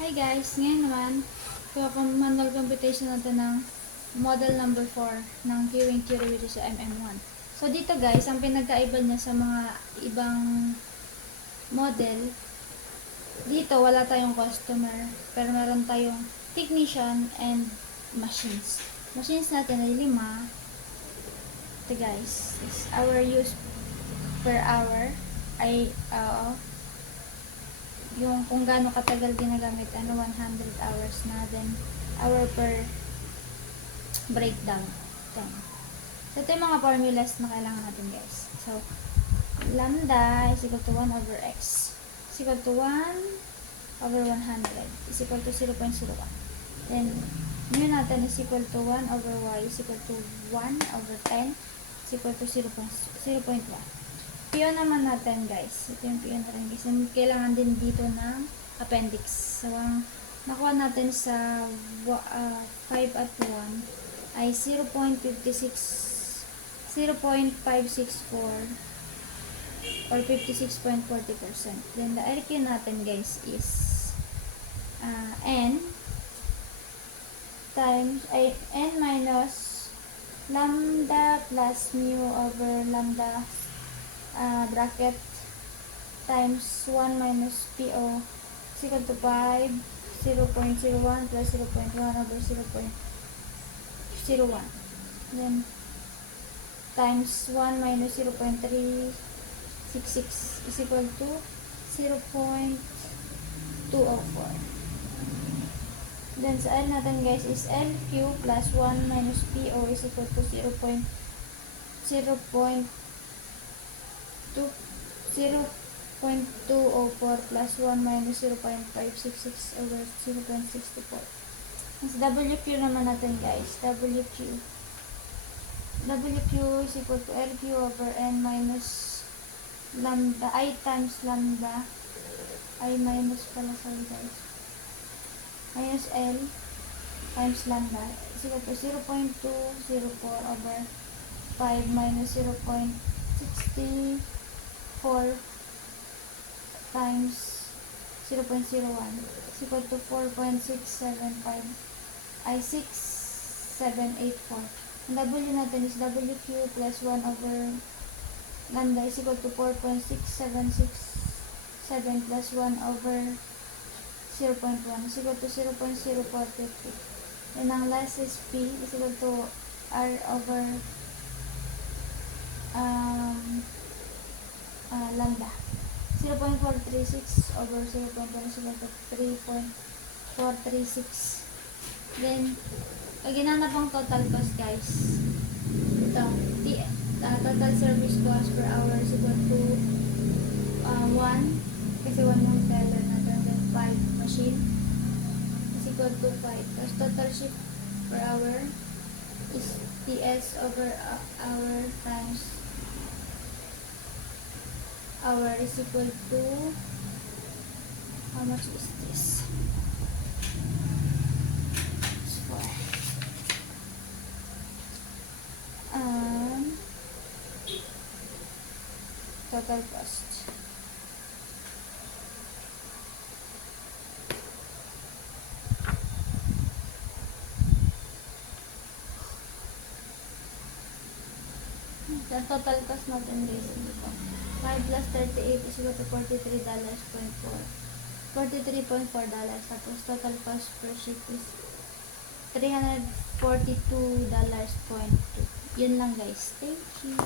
Hi guys! Ngayon naman, manual computation natin ng model number 4 ng Q&Q which is MM1. So dito guys, ang pinagkaiba niya sa mga ibang model, dito wala tayong customer, pero meron tayong technician and machines. Machines natin ay 5. Ito guys, is our use per hour ay yung kung gaano katagal ginagamit, 100 hours na, then hour per breakdown 10. So ito yung mga formulas na kailangan natin guys. So lambda is equal to 1 over x is equal to 1 over 100 is equal to 0.01. Then mu natin is equal to 1 over y is equal to 1 over 10 is equal to 0.1. PO naman natin guys. Ito yung PO natin guys. Kailangan din dito ng appendix. So, ang nakuha natin sa 5 at 1 ay 0.564 or 56.40%. Then, the RQ natin guys is n times, n minus lambda plus mu over lambda bracket times 1 minus PO is equal to 5, 0.01 plus 0.1 over 0.01. Then, times 1 minus 0.366 is equal to 0.204. Then, sa L natin guys is LQ plus 1 minus PO is equal to 0.204 plus 1 minus 0.566 over 0.64. Sa WQ naman natin guys, WQ is equal to LQ over N minus lambda, I times lambda, I minus pala, sorry guys, minus L times lambda is equal to 0.204 over 5 minus 0.64 times 0.01 is equal to 4.675 ay 6784. Ang W natin is WQ plus 1 over lambda is equal to 4.6767 plus 1 over 0.1 is equal to 0.0450. And ang last is P is equal to R over lambda. 0.436 over 0.1 is equal to 3.436. Then, pag ginanap ang total cost guys, ito, total service cost per hour is equal to 1, kasi 1 yung teller natin, then 5 machine is equal to 5. Tapos total shift per hour is TS over hour times hour is equal to, how much is this? It's 4. Total cost. The total cost natin guys dito. 5 plus 38 is equal to $43.4. $43.4. Tapos total cost per sheet is $342.2. Yun lang guys. Thank you.